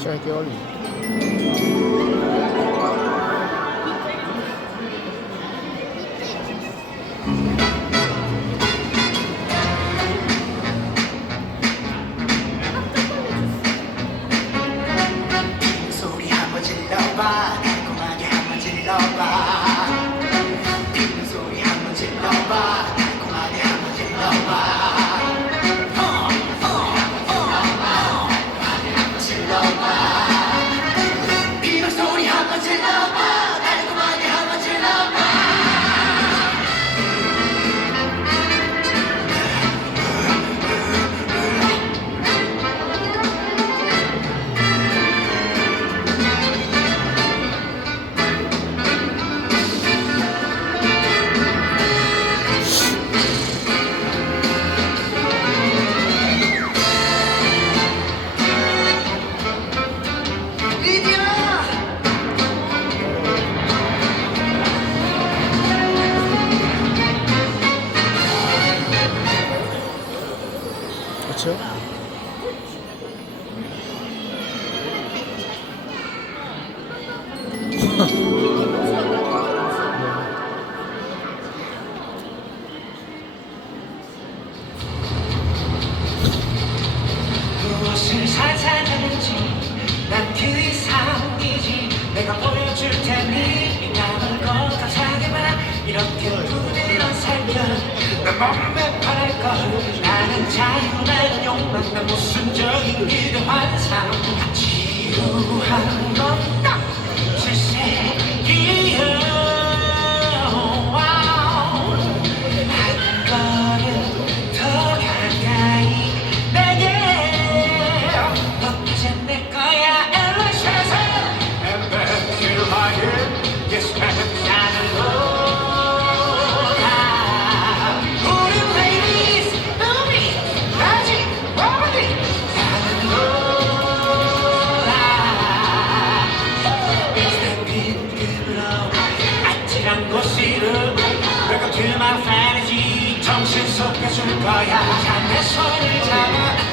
帅雕领。 완벽하랄까 나는 장난 욕망과 무슨 적인 기도 환상 지루한 것 도시로 Welcome to my fantasy 정신 속 가줄 거야 잔내 손을 잡아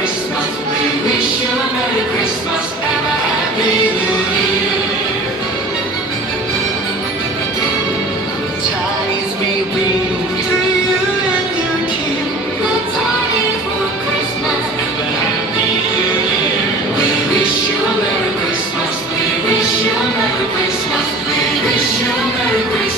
Christmas. We wish you a Merry Christmas and a Happy New Year. Chinese may to you and your kin. For Christmas and a Happy New Year. We wish you a Merry Christmas. We wish you a Merry Christmas. We wish you a Merry Christmas.